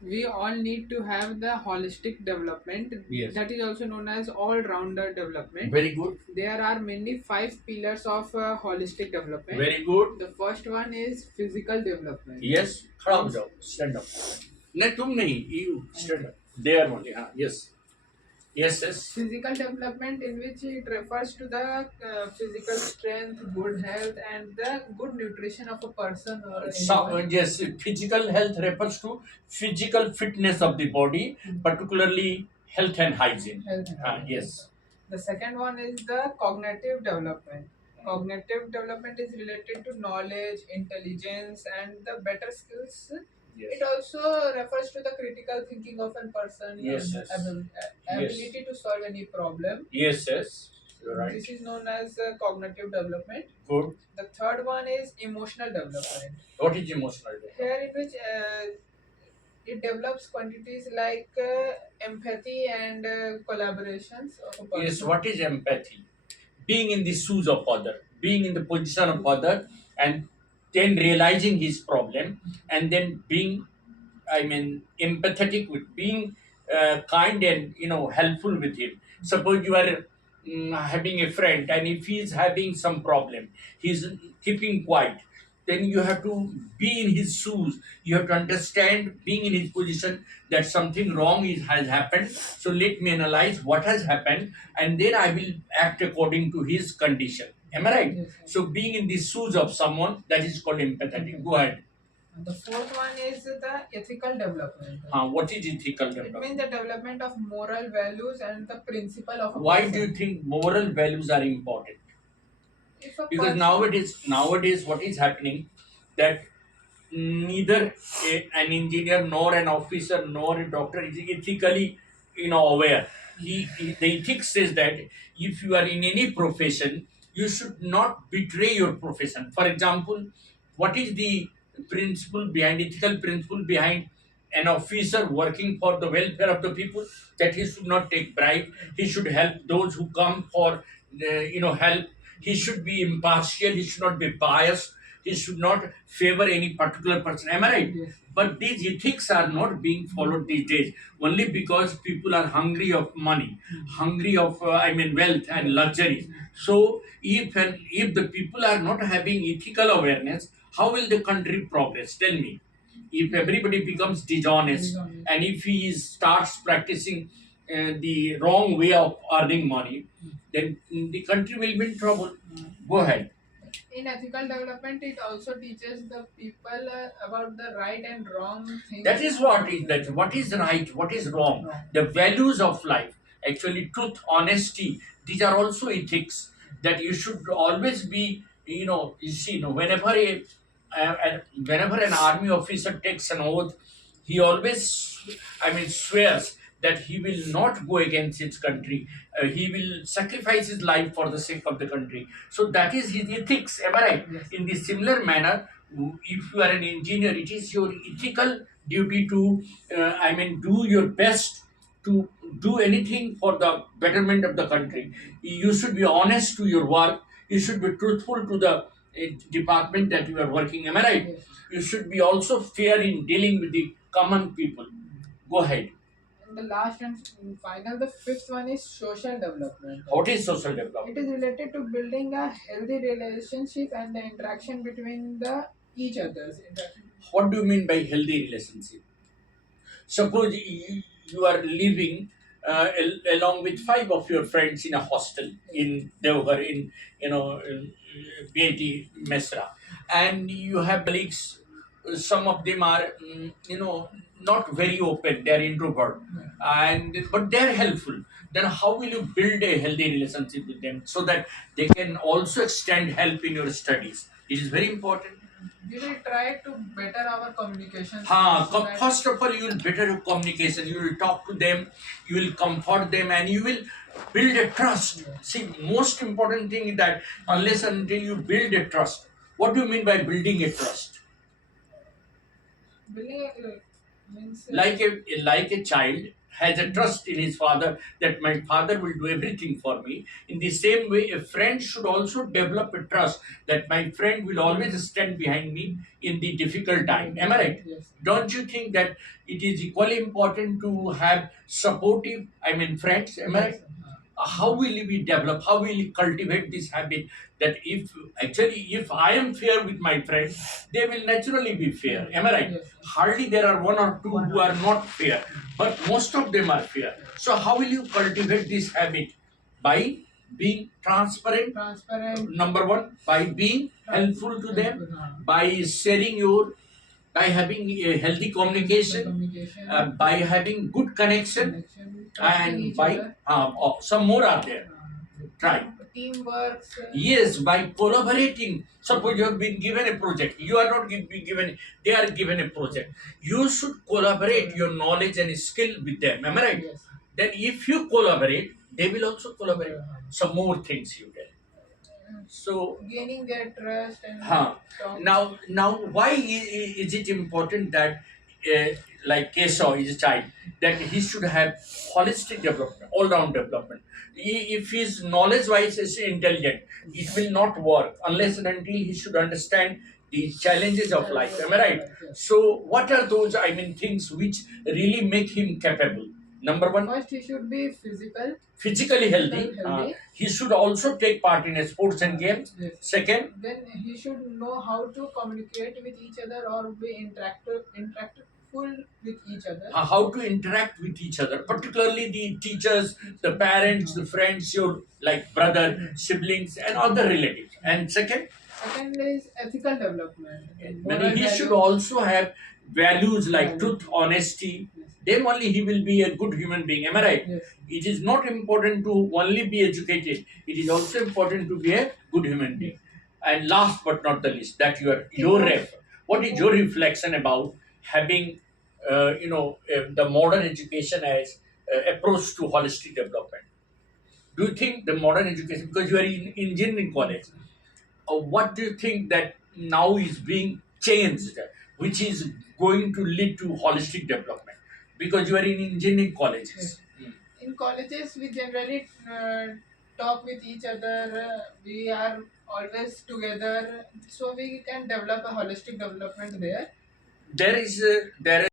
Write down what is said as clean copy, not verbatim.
We all need to have the holistic development. Yes. That is also known as all-rounder development. Very good. There are mainly five pillars of holistic development. Very good. The first one is physical development. Yes. खड़ा हो Means जाओ. Stand up. नहीं तुम नहीं. You stand up. There only. हाँ. Yes. Yes. Yes. physical development, in which it refers to the physical strength, good health, and the good nutrition of a person or anyone. Yes. Physical health refers to physical fitness of the body, particularly health and hygiene. Health and hygiene. Yes. The second one is the cognitive development. Cognitive development is related to knowledge, intelligence, and the better skills. Yes. It also refers to the critical thinking of a person, Yes, and yes. ability to solve any problem. Yes. Yes. You're right. This is known as cognitive development. Good. The third one is emotional development. What is emotional development? Here, in which it develops quantities like empathy and collaborations of a person. Yes. What is empathy? Being in the shoes of other, being in the position of other, and then realizing his problem, and then being, I mean, empathetic with, being kind and helpful with him. Suppose you are having a friend, and if he is having some problem, he's keeping quiet. Then you have to be in his shoes. You have to understand, being in his position, that something wrong has happened. So let me analyze what has happened, and then I will act according to his condition. Am I right? Yes, sir. So being in the shoes of someone, that is called empathetic. Go ahead. The fourth one is the ethical development. What is ethical It development? means the development of moral values and the principle of a Why person. do you think moral values are important? If a Because person, nowadays what is happening, that neither an engineer nor an officer nor a doctor is ethically aware. The ethics says that if you are in any profession, you should not betray your profession. For example, what is the principle behind, ethical principle behind an officer working for the welfare of the people? That he should not take bribe, he should help those who come for help. He should be impartial, he should not be biased, he should not favor any particular person. Am I right? Yes. But these ethics are not being followed these days, only because people are hungry of money, hungry of wealth and luxuries. So if the people are not having ethical awareness, how will the country progress? Tell me. If everybody becomes dishonest, and if he starts practicing the wrong way of earning money, then the country will be in trouble. Go ahead. in ethical development, it also teaches the people about the right and wrong things. That is what is that. What is right? What is wrong? The values of life. Actually, truth, honesty. These are also ethics that you should always be. You see, whenever whenever an army officer takes an oath, he always, swears that he will not go against his country. He will sacrifice his life for the sake of the country. So that is his ethics. Am I right? Yes. In the similar manner, if you are an engineer, it is your ethical duty to, do your best to do anything for the betterment of the country. You should be honest to your work. You should be truthful to the department that you are working. Am I right? Yes. You should be also fair in dealing with the common people. Go ahead. And the last and final, the fifth one is social development. What is social development? It is related to building a healthy relationship and the interaction between the each others. What do you mean by healthy relationship? Suppose you are living along with five of your friends in a hostel in Devghar, in BIT Mesra, and you have colleagues. Some of them are, not very open. They are introvert, and but they are helpful. Then how will you build a healthy relationship with them so that they can also extend help in your studies? It is very important. We will try to better our communication skills. First of all, you will better your communication. You will talk to them, you will comfort them, and you will build a trust. See, most important thing is that unless and until you build a trust. What do you mean by building a trust? Building means Like a child, has a trust in his father that my father will do everything for me. In the same way, a friend should also develop a trust that my friend will always stand behind me in the difficult time. Am I right? Yes. Don't you think that it is equally important to have supportive, friends? Am I right? Yes. How will we develop, how will we cultivate this habit that if I am fair with my friends, they will naturally be fair. Am I right? Yes. Hardly there are one or two who are not fair, but most of them are fair. So how will you cultivate this habit? By being transparent, Transparent. number one, by being helpful to them, Helpful, by sharing your, by having a healthy communication, by having good connection, trusting and each by other. some more are there. Try. Teamwork. Yes, by collaborating. Suppose you have been given a project, you are not being given, they are given a project. You should collaborate your knowledge and skill with them. Am I right? Yes. Then if you collaborate, they will also collaborate. Some more things you get. So Gaining their trust and huh. talk. Now, why is it important that, like Keshav is a child, that he should have holistic development, all-round development? If his knowledge-wise is intelligent, it will not work unless and until he should understand the challenges of life. Am I right? Yes. So, what are those? Things which really make him capable. Number one, First, he should be physically healthy. healthy. He should also take part in sports and games. Yes. Second, Then he should know how to communicate with each other or be interactful with each other. how to interact with each other, particularly the teachers, the parents, the friends, your like brother, siblings, and other relatives. And second, Second is ethical development. he should also have values like Value. truth, honesty. Yes. Then only he will be a good human being. Am I right? Yes. It is not important to only be educated. It is also important to be a good human being. And last but not the least, that what is your reflection about having, the modern education as approach to holistic development? Do you think the modern education, because you are in engineering college, what do you think that now is being changed, which is going to lead to holistic development? Because you are in engineering colleges. In colleges, we generally talk with each other. We are always together, so we can develop a holistic development there. There is